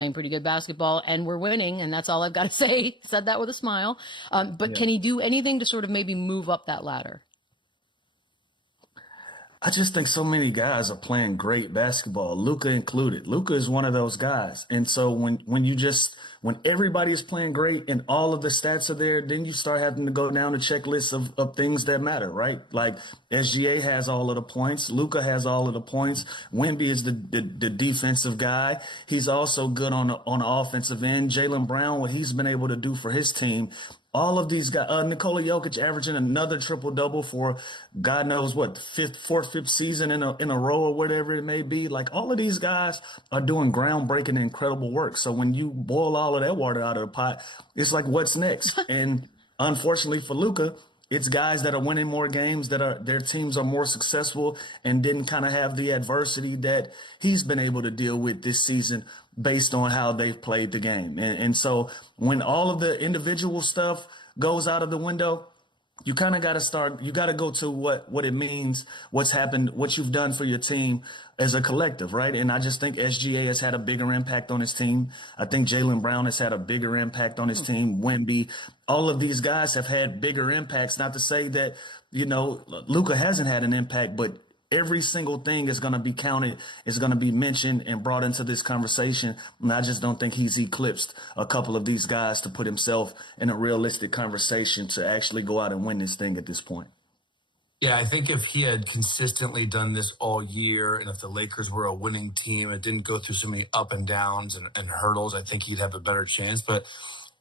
pretty good basketball, and we're winning, and that's all I've got to say. Said that with a smile. But can he do anything to sort of maybe move up that ladder? I just think so many guys are playing great basketball, Luka included. Luka is one of those guys. And so when everybody is playing great and all of the stats are there, then you start having to go down the checklist of things that matter, right? Like SGA has all of the points, Luka has all of the points, Wemby is the defensive guy. He's also good on the offensive end. Jaylen Brown, what he's been able to do for his team. All of these guys, Nikola Jokic averaging another triple double for God knows what, fourth, fifth season in a row or whatever it may be. Like all of these guys are doing groundbreaking, incredible work. So when you boil all of that water out of the pot, it's like, what's next? And unfortunately for Luka, it's guys that are winning more games, their teams are more successful and didn't kind of have the adversity that he's been able to deal with this season based on how they've played the game. And so when all of the individual stuff goes out of the window, you kind of got to go to what it means, what's happened, what you've done for your team as a collective, right? And I just think SGA has had a bigger impact on his team. I think Jaylen Brown has had a bigger impact on his team. Wemby, all of these guys have had bigger impacts. Not to say that, Luka hasn't had an impact, but every single thing is going to be counted, is going to be mentioned and brought into this conversation. And I just don't think he's eclipsed a couple of these guys to put himself in a realistic conversation to actually go out and win this thing at this point. Yeah, I think if he had consistently done this all year, and if the Lakers were a winning team, it didn't go through so many up and downs and hurdles, I think he'd have a better chance. But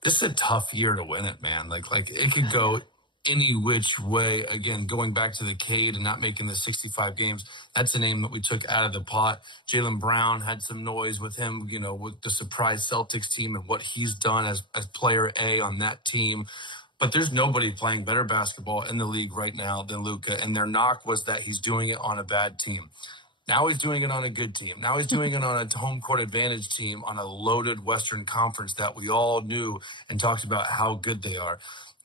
this is a tough year to win it, man. Like it could go any which way. Again, going back to the Cade and not making the 65 games, that's a name that we took out of the pot. Jaylen Brown had some noise with him, with the surprise Celtics team and what he's done as player A on that team. But there's nobody playing better basketball in the league right now than Luka. And their knock was that he's doing it on a bad team. Now he's doing it on a good team. Now he's doing it on a home court advantage team on a loaded Western Conference that we all knew and talked about how good they are.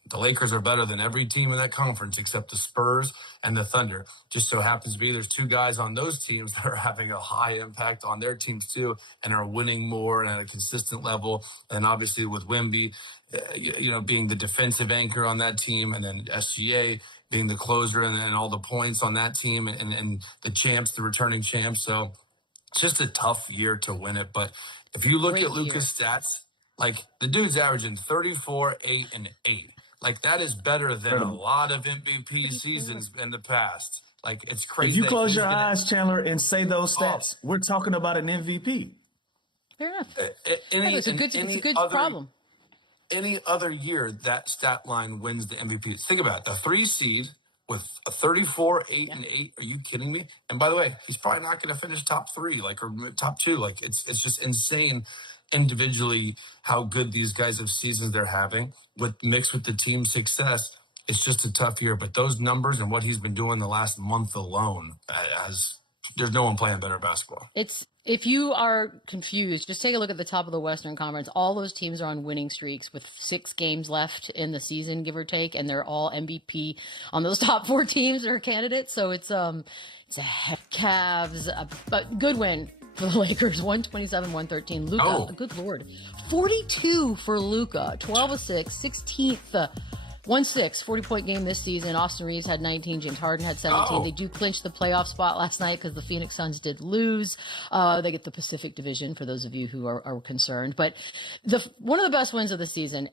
The Lakers are better than every team in that conference except the Spurs and the Thunder. Just so happens to be there's two guys on those teams that are having a high impact on their teams too and are winning more and at a consistent level. And obviously with Wemby, being the defensive anchor on that team, and then SGA being the closer and all the points on that team and the champs, the returning champs. So it's just a tough year to win it. But if you look at Luka's stats, like the dude's averaging 34, 8, and 8. Like, that is better than a lot of MVP seasons in the past. Like, it's crazy. If you close your eyes, Chandler, and say those stats, we're talking about an MVP. Fair enough. It's a good problem. Any other year, that stat line wins the MVP. Think about it. The 3 seed with a 34, 8, and 8. Are you kidding me? And by the way, he's probably not going to finish top 3, or top 2. Like, it's just insane individually how good these guys have seasons they're having mixed with the team success. It's just a tough year, but those numbers and what he's been doing the last month alone, there's no one playing better basketball. If you are confused, just take a look at the top of the Western Conference. All those teams are on winning streaks with 6 games left in the season, give or take, and they're all MVP on those top 4 teams or candidates. So it's a Cavs, but good win for the Lakers, 127-113. Luka, good Lord, 42 for Luka, 12 of 6, 16th. 1-6, 40-point game this season. Austin Reeves had 19. James Harden had 17. They do clinch the playoff spot last night because the Phoenix Suns did lose. They get the Pacific Division, for those of you who are concerned. But one of the best wins of the season,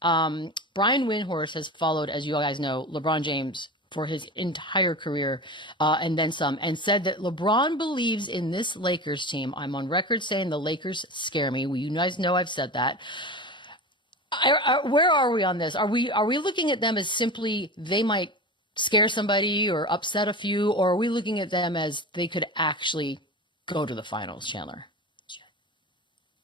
Brian Windhorst has followed, as you guys know, LeBron James for his entire career and then some, and said that LeBron believes in this Lakers team. I'm on record saying the Lakers scare me. Well, you guys know I've said that. Where are we on this? Are we looking at them as simply they might scare somebody or upset a few, or are we looking at them as they could actually go to the finals, Chandler?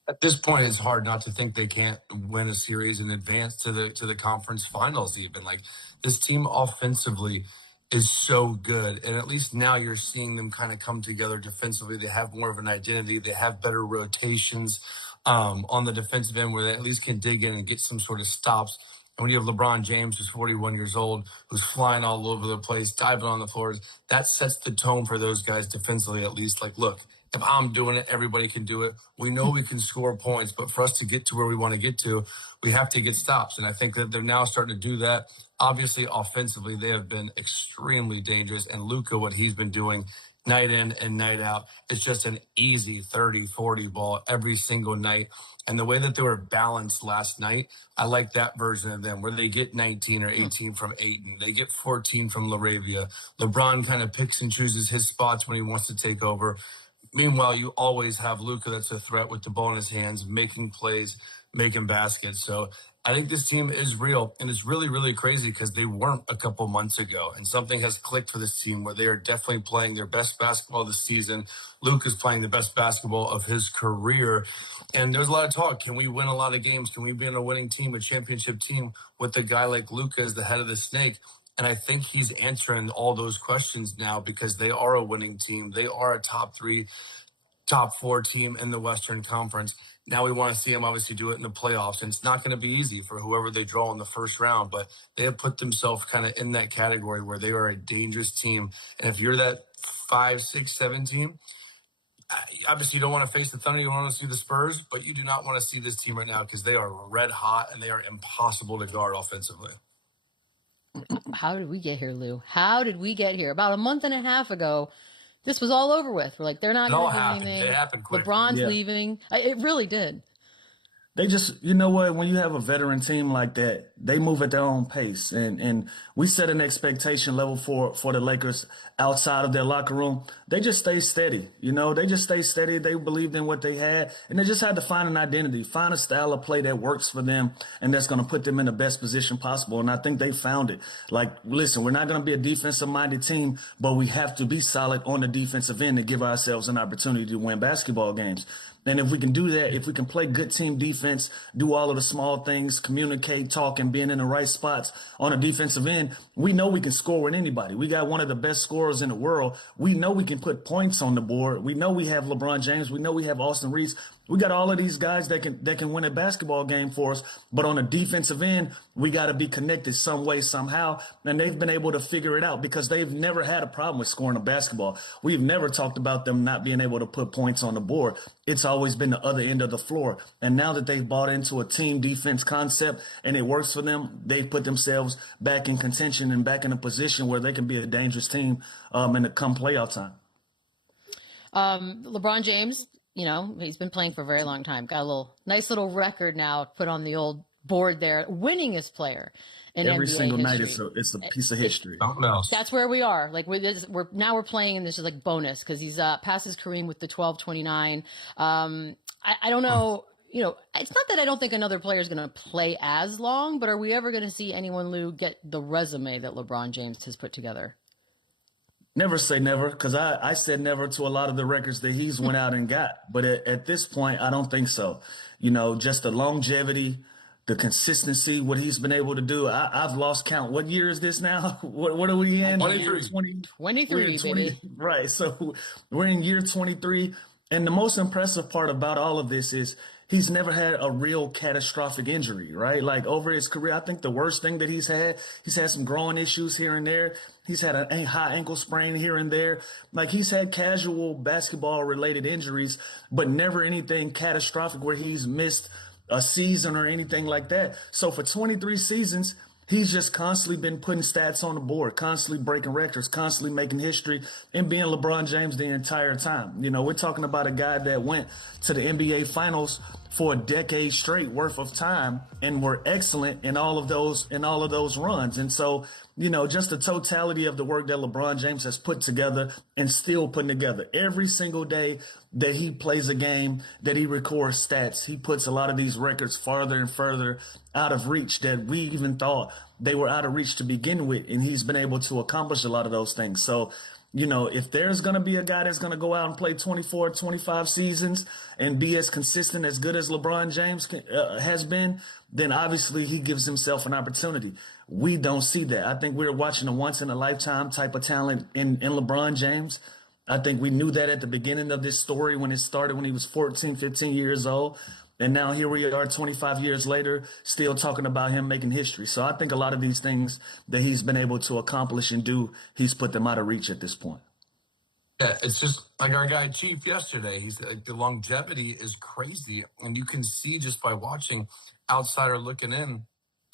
At this point, it's hard not to think they can't win a series and advance to the conference finals even. Like, this team offensively is so good, and at least now you're seeing them kind of come together defensively. They have more of an identity. They have better rotations on the defensive end where they at least can dig in and get some sort of stops. And when you have LeBron James, who's 41 years old, who's flying all over the place, diving on the floors, that sets the tone for those guys defensively at least. Like, look, if I'm doing it, everybody can do it. We know we can score points, but for us to get to where we want to get to, we have to get stops. And I think that they're now starting to do that. Obviously, offensively, they have been extremely dangerous. And Luka, what he's been doing night in and night out, is just an easy 30, 40 ball every single night. And the way that they were balanced last night, I like that version of them where they get 19 or 18 from Ayton. They get 14 from Laravia. LeBron kind of picks and chooses his spots when he wants to take over. Meanwhile, you always have Luka that's a threat with the ball in his hands, making plays, making baskets. So I think this team is real, and it's really, really crazy because they weren't a couple months ago, and something has clicked for this team where they are definitely playing their best basketball this season. Luka's playing the best basketball of his career, and there's a lot of talk. Can we win a lot of games? Can we be in a winning team, a championship team with a guy like Luka as the head of the snake? And I think he's answering all those questions now because they are a winning team. They are a top 3, top 4 team in the Western Conference. Now we want to see them obviously do it in the playoffs. And it's not going to be easy for whoever they draw in the first round, but they have put themselves kind of in that category where they are a dangerous team. And if you're that 5, 6, 7 team, obviously you don't want to face the Thunder, you want to see the Spurs, but you do not want to see this team right now because they are red hot and they are impossible to guard offensively. How did we get here, Lou? How did we get here? About a month and a half ago, this was all over with. We're like, they're not going to do anything. It happened quick. LeBron's leaving. It really did. They just, you know what, when you have a veteran team like that, they move at their own pace. And we set an expectation level for the Lakers outside of their locker room. They just stay steady. You know, they just stay steady. They believed in what they had. And they just had to find an identity, find a style of play that works for them and that's going to put them in the best position possible. And I think they found it. Like, listen, we're not going to be a defensive-minded team, but we have to be solid on the defensive end to give ourselves an opportunity to win basketball games. And if we can do that, if we can play good team defense, do all of the small things, communicate, talk, and being in the right spots on a defensive end, we know we can score with anybody. We got one of the best scorers in the world. We know we can put points on the board. We know we have LeBron James. We know we have Austin Reeves. We got all of these guys that can win a basketball game for us. But on the defensive end, we got to be connected some way, somehow. And they've been able to figure it out because they've never had a problem with scoring a basketball. We've never talked about them not being able to put points on the board. It's always been the other end of the floor. And now that they've bought into a team defense concept and it works for them, they've put themselves back in contention and back in a position where they can be a dangerous team in the come playoff time. LeBron James, you know, he's been playing for a very long time. Got a nice little record now put on the old board there. Winningest player in every NBA single history. night. It's a piece of history. That's where we are. Like we're playing, and this is like bonus because he's passes Kareem with the 12-29. I don't know. You know, it's not that I don't think another player is going to play as long, but are we ever going to see anyone, Lou, get the resume that LeBron James has put together? Never say never, because I said never to a lot of the records that he's went out and got. But at this point, I don't think so. You know, just the longevity, the consistency, what he's been able to do. I've lost count. What year is this now? What are we in? 23. 23, baby. Right. So we're in year 23. And the most impressive part about all of this is he's never had a real catastrophic injury, right? Like over his career, I think the worst thing that he's had some growing issues here and there. He's had a high ankle sprain here and there. Like he's had casual basketball related injuries, but never anything catastrophic where he's missed a season or anything like that. So for 23 seasons, he's just constantly been putting stats on the board, constantly breaking records, constantly making history, and being LeBron James the entire time. You know, we're talking about a guy that went to the NBA Finals for a decade straight worth of time and were excellent in all of those runs. And so, you know, just the totality of the work that LeBron James has put together and still putting together every single day that he plays a game, that he records stats, he puts a lot of these records farther and further out of reach that we even thought they were out of reach to begin with. And he's been able to accomplish a lot of those things. So, you know, if there's going to be a guy that's going to go out and play 24, 25 seasons and be as consistent, as good as LeBron James has been, then obviously he gives himself an opportunity. We don't see that. I think we're watching a once-in-a-lifetime type of talent in LeBron James. I think we knew that at the beginning of this story when it started when he was 14, 15 years old. And now here we are 25 years later, still talking about him making history. So I think a lot of these things that he's been able to accomplish and do, he's put them out of reach at this point. Yeah, it's just like our guy Chief yesterday. He's like the longevity is crazy, and you can see just by watching, outsider looking in.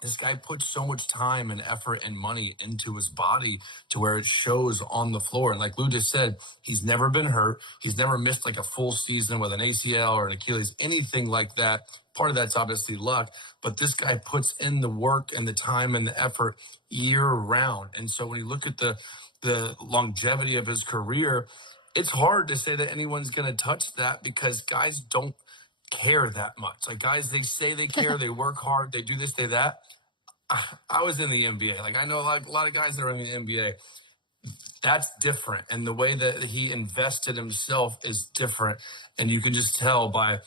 This guy puts so much time and effort and money into his body to where it shows on the floor. And like Lou just said, he's never been hurt. He's never missed like a full season with an ACL or an Achilles, anything like that. Part of that's obviously luck, but this guy puts in the work and the time and the effort year round. And so when you look at the longevity of his career, it's hard to say that anyone's going to touch that because guys don't care that much. Like guys, they say they care, they work hard, they do this, they that. I was in the NBA. Like I know like a lot of guys that are in the NBA. That's different, and the way that he invested himself is different, and you can just tell by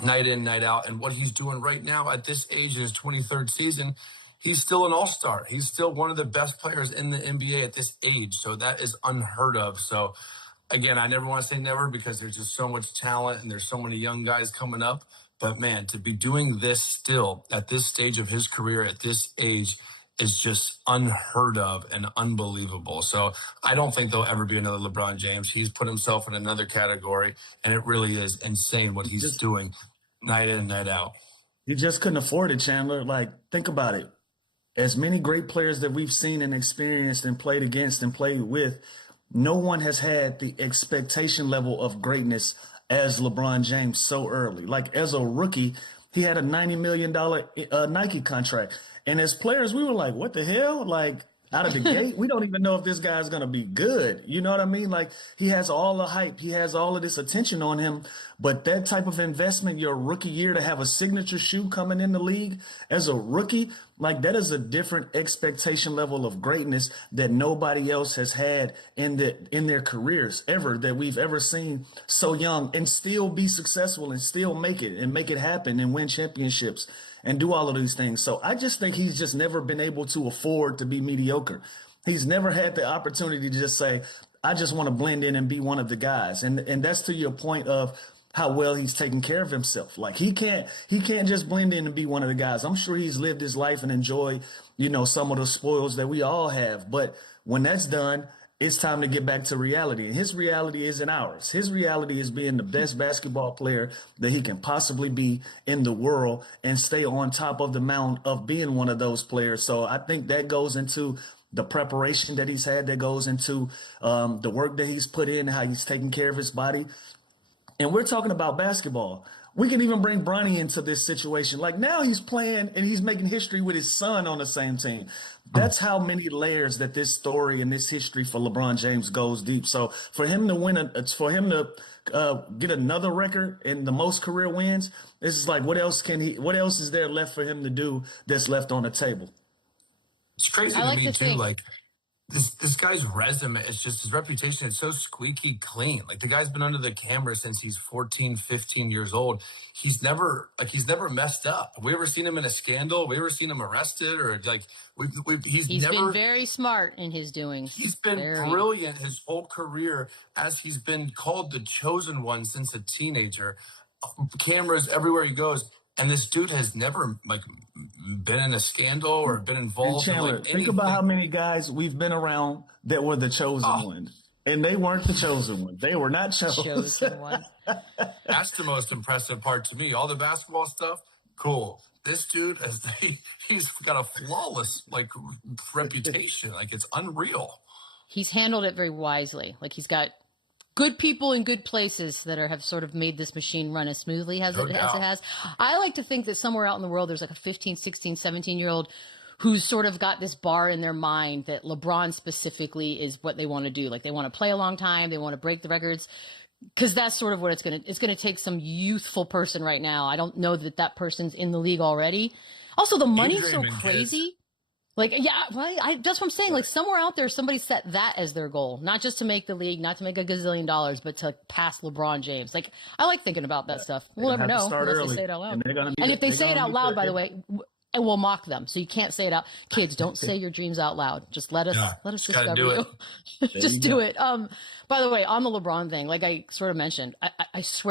night in, night out, and what he's doing right now at this age in his 23rd season. He's still an all-star. He's still one of the best players in the NBA at this age. So that is unheard of. So again, I never want to say never because there's just so much talent and there's so many young guys coming up. But man, to be doing this still at this stage of his career at this age is just unheard of and unbelievable. So I don't think there'll ever be another LeBron James. He's put himself in another category, and it really is insane what he's doing night in, night out. You just couldn't afford it, Chandler. Like, think about it. As many great players that we've seen and experienced and played against and played with, no one has had the expectation level of greatness as LeBron James so early. Like as a rookie, he had a $90 million Nike contract. And as players, we were like, what the hell? Like out of the gate, we don't even know if this guy's going to be good. You know what I mean? Like he has all the hype. He has all of this attention on him. But that type of investment, your rookie year to have a signature shoe coming in the league as a rookie, like that is a different expectation level of greatness that nobody else has had in their careers ever that we've ever seen so young and still be successful and still make it happen and win championships and do all of these things. So I just think he's just never been able to afford to be mediocre. He's never had the opportunity to just say, I just want to blend in and be one of the guys. And that's to your point of how well he's taken care of himself. Like he can't just blend in and be one of the guys. I'm sure he's lived his life and enjoyed, some of the spoils that we all have. But when that's done, it's time to get back to reality. And his reality isn't ours. His reality is being the best basketball player that he can possibly be in the world and stay on top of the mountain of being one of those players. So I think that goes into the preparation that he's had, that goes into the work that he's put in, how he's taking care of his body. And we're talking about basketball. We can even bring Bronny into this situation. Like now he's playing and he's making history with his son on the same team. That's how many layers that this story and this history for LeBron James goes deep. So for him to get another record and the most career wins, this is like, what else is there left for him to do that's left on the table? It's crazy to me too. Like this guy's resume is just his reputation is so squeaky clean. Like the guy's been under the camera since he's 14, 15 years old. He's never messed up. Have we ever seen him in a scandal? Have we ever seen him arrested or like he's never been very smart in his doings. He's been brilliant his whole career as he's been called the chosen one since a teenager. Cameras everywhere he goes. And this dude has never been in a scandal or been involved. And Chandler, think about how many guys we've been around that were the chosen one, and they weren't the chosen one. They were not chosen one. That's the most impressive part to me. All the basketball stuff, cool. This dude, he's got a flawless reputation. Like it's unreal. He's handled it very wisely. Like he's got good people in good places that have sort of made this machine run as smoothly as it has. I like to think that somewhere out in the world, there's like a 15, 16, 17-year-old who's sort of got this bar in their mind that LeBron specifically is what they want to do. Like they want to play a long time. They want to break the records. Because that's sort of what it's going to take some youthful person right now. I don't know that person's in the league already. Also, the money's so crazy. Like, yeah, that's what I'm saying. Like, somewhere out there, somebody set that as their goal. Not just to make the league, not to make $1 gazillion, but to pass LeBron James. Like, I like thinking about that stuff. We'll never know unless they say it out loud. And if they say it out loud, by the way, and we'll mock them. So you can't say it out. Kids, don't say your dreams out loud. Just let us discover you. Just do it. By the way, on the LeBron thing, like I sort of mentioned, I swear